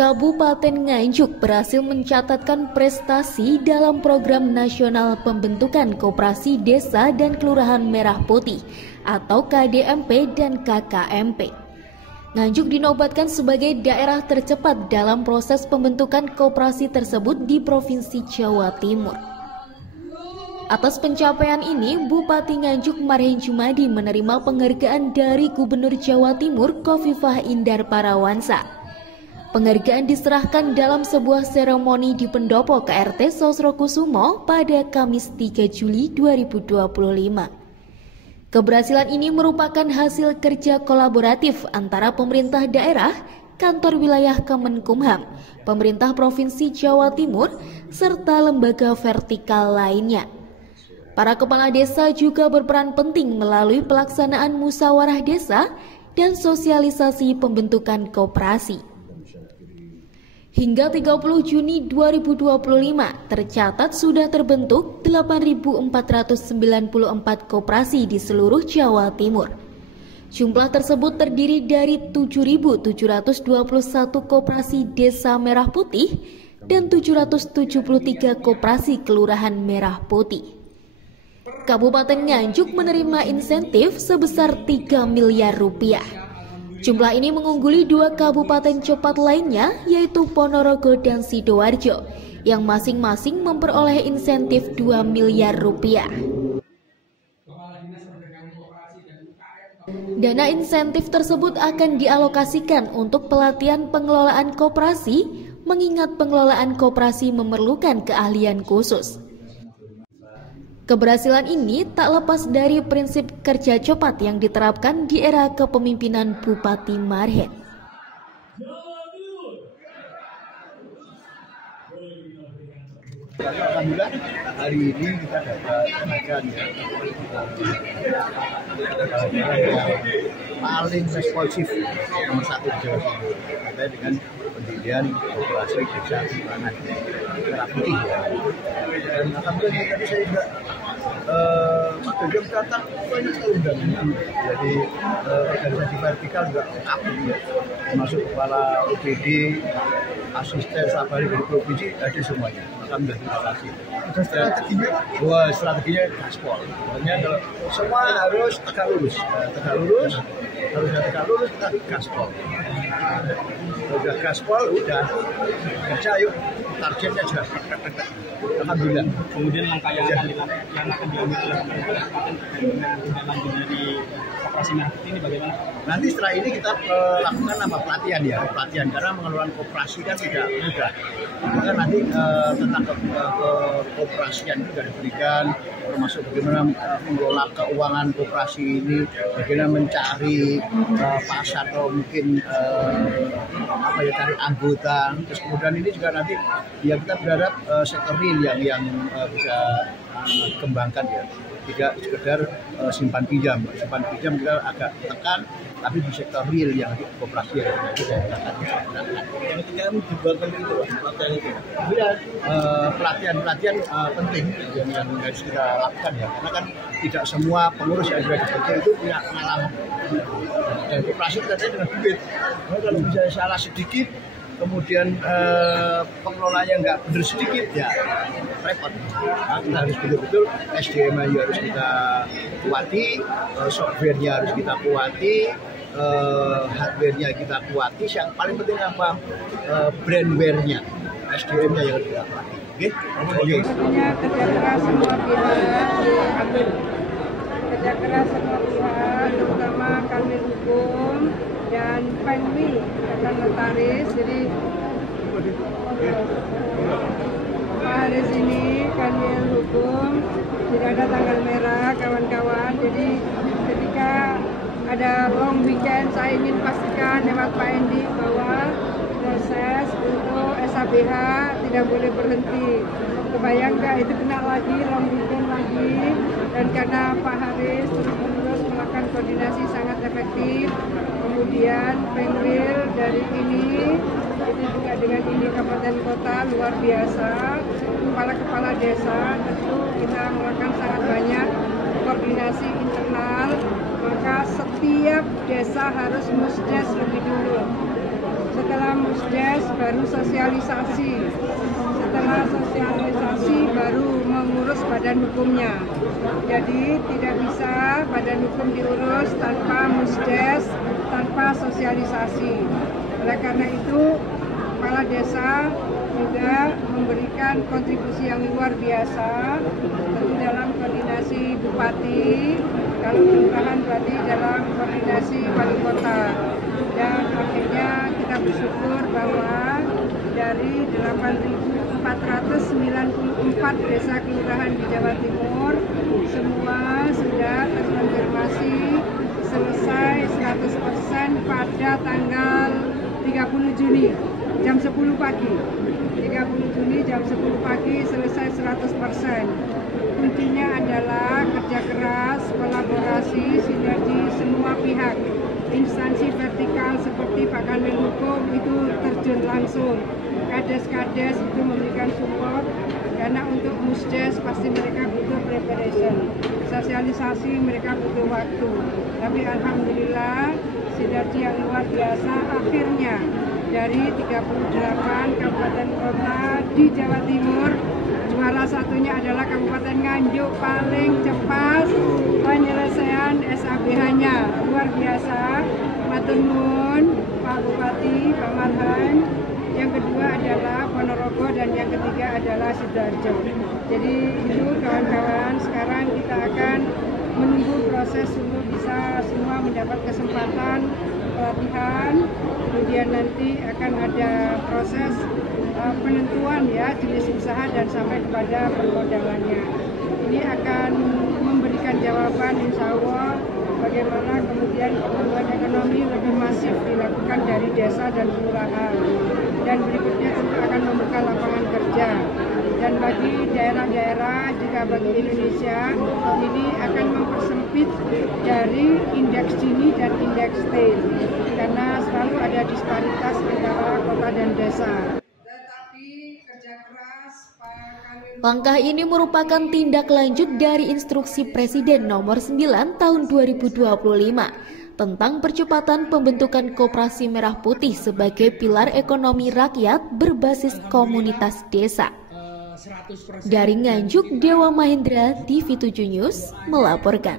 Kabupaten Nganjuk berhasil mencatatkan prestasi dalam Program Nasional Pembentukan Koperasi Desa dan Kelurahan Merah Putih atau KDMP dan KKMP. Nganjuk dinobatkan sebagai daerah tercepat dalam proses pembentukan koperasi tersebut di Provinsi Jawa Timur. Atas pencapaian ini, Bupati Nganjuk Marhen Jumadi menerima penghargaan dari Gubernur Jawa Timur Khofifah Indar Parawansa. Penghargaan diserahkan dalam sebuah seremoni di Pendopo KRT Sosrokusumo pada Kamis 3 Juli 2025. Keberhasilan ini merupakan hasil kerja kolaboratif antara pemerintah daerah, kantor wilayah Kemenkumham, pemerintah Provinsi Jawa Timur, serta lembaga vertikal lainnya. Para kepala desa juga berperan penting melalui pelaksanaan musyawarah desa dan sosialisasi pembentukan koperasi. Hingga 30 Juni 2025 tercatat sudah terbentuk 8.494 koperasi di seluruh Jawa Timur. Jumlah tersebut terdiri dari 7.721 koperasi Desa Merah Putih dan 773 koperasi Kelurahan Merah Putih. Kabupaten Nganjuk menerima insentif sebesar 3 miliar rupiah. Jumlah ini mengungguli dua kabupaten cepat lainnya, yaitu Ponorogo dan Sidoarjo, yang masing-masing memperoleh insentif 2 miliar rupiah. Dana insentif tersebut akan dialokasikan untuk pelatihan pengelolaan koperasi, mengingat pengelolaan koperasi memerlukan keahlian khusus. Keberhasilan ini tak lepas dari prinsip kerja cepat yang diterapkan di era kepemimpinan Bupati Marhen. Alhamdulillah hari ini kita dapat penghargaan yang paling responsif nomor 1 di Jawa Timur terkait dengan pendirian koperasi desa kelurahan Merah Putih. Dan alhamdulillah tadi saya juga Pak Gajah datang banyak sekali undangan. Jadi organisasi vertikal juga aktif ya, termasuk kepala OPD, asisten staf ahli dari provinsi, ada semuanya. Alhamdulillah, terima kasih. Strateginya gaspol. Pokoknya kalau semua harus tegak lurus, tapi gaspol. Udah gaspol, udah kerja yuk, targetnya jelas. Alhamdulillah. Kemudian langkah yang akan diambil oleh pemerintah lanjut dari koperasi Merah Putih ini bagaimana? Nanti setelah ini kita lakukan pelatihan karena mengelola koperasi kan tidak mudah. Maka nanti tentang koperasian juga diberikan, termasuk bagaimana mengelola keuangan koperasi ini, bagaimana mencari pasar atau mungkin cari anggota. Terus kemudian ini juga nanti ya kita berharap sektor real yang bisa kembangkan ya, tidak sekedar simpan pinjam kita agak tekan, tapi di sektor real yang di koperasi yang kita akan pelatihan penting yang harus kita lakukan ya, karena kan tidak semua pengurus yang sudah dibentuk itu punya pengalaman, dan koperasi kita dengan duit. Kalau bisa salah sedikit, kemudian pengelolanya nggak benar sedikit, ya repot. Nah, kita harus betul-betul SDM-nya harus kita kuati, software-nya harus kita kuati, hardware-nya kita kuati, yang paling penting apa? Brandware-nya, SDM-nya yang harus kita kuati. Oke. Kerja keras semua pihak, kerja keras semua pihak, terutama kami hukum dan PENMI akan notaris. Jadi hari ini kami hukum, tidak ada tanggal merah kawan-kawan. Jadi ketika ada long weekend, saya ingin pastikan lewat Pak Endi bahwa proses untuk SABH tidak boleh berhenti. Kebayang nggak itu kena lagi long weekend lagi, dan karena Pak Haris terus-menerus melakukan koordinasi sangat efektif, kemudian Penwil dari ini itu juga dengan ini kabupaten kota luar biasa, kepala-kepala desa tentu kita melakukan sangat banyak koordinasi internal, maka setiap desa harus musdes lebih dulu. Setelah musdes baru sosialisasi. Setelah sosialisasi baru mengurus badan hukumnya. Jadi tidak bisa badan hukum diurus tanpa musdes, tanpa sosialisasi. Oleh karena itu, kepala desa juga memberikan kontribusi yang luar biasa, tentu dalam koordinasi bupati, kalau kelurahan berarti dalam koordinasi wali kota. Dan akhirnya kita bersyukur bahwa dari 8.494 desa kelurahan di Jawa Timur, semua sudah terkonfirmasi selesai 100% pada tanggal 30 Juni jam 10 pagi. 30 Juni jam 10 pagi selesai 100%. Kuncinya adalah kerja keras, kolaborasi, sinergi semua pihak. Instansi vertikal seperti Pak Kanwil Hukum itu terjun langsung. Kades-kades itu memberikan support, karena untuk musdes pasti mereka butuh preparation. Sosialisasi mereka butuh waktu. Tapi alhamdulillah sinergi yang luar biasa akhirnya dari 38 kabupaten kota di Jawa Timur, juara satunya adalah Kabupaten Nganjuk, paling cepat penyelesaian SABH-nya. Luar biasa. Matur nuwun Pak Bupati, Pak Marhan. Yang kedua adalah Ponorogo dan yang ketiga adalah Sidoarjo. Jadi itu kawan-kawan, sekarang kita akan menunggu proses untuk bisa semua mendapat kesempatan pelatihan, kemudian nanti akan ada proses penentuan ya jenis usaha dan sampai kepada permodalannya. Ini akan memberikan jawaban insya Allah bagaimana kemudian pertumbuhan ekonomi lebih masif dilakukan dari desa dan kelurahan. Dan berikutnya tentu akan membuka lapangan kerja. Dan bagi daerah-daerah, juga bagi Indonesia, ini akan mempersempit dari indeks Gini dan indeks T, karena selalu ada disparitas antara kota dan desa. Tetapi kerja keras, Langkah ini merupakan tindak lanjut dari Instruksi Presiden Nomor 9 Tahun 2025 tentang percepatan pembentukan Koperasi Merah Putih sebagai pilar ekonomi rakyat berbasis komunitas desa. Dari Nganjuk, Dewa Mahendra, TV7 News melaporkan.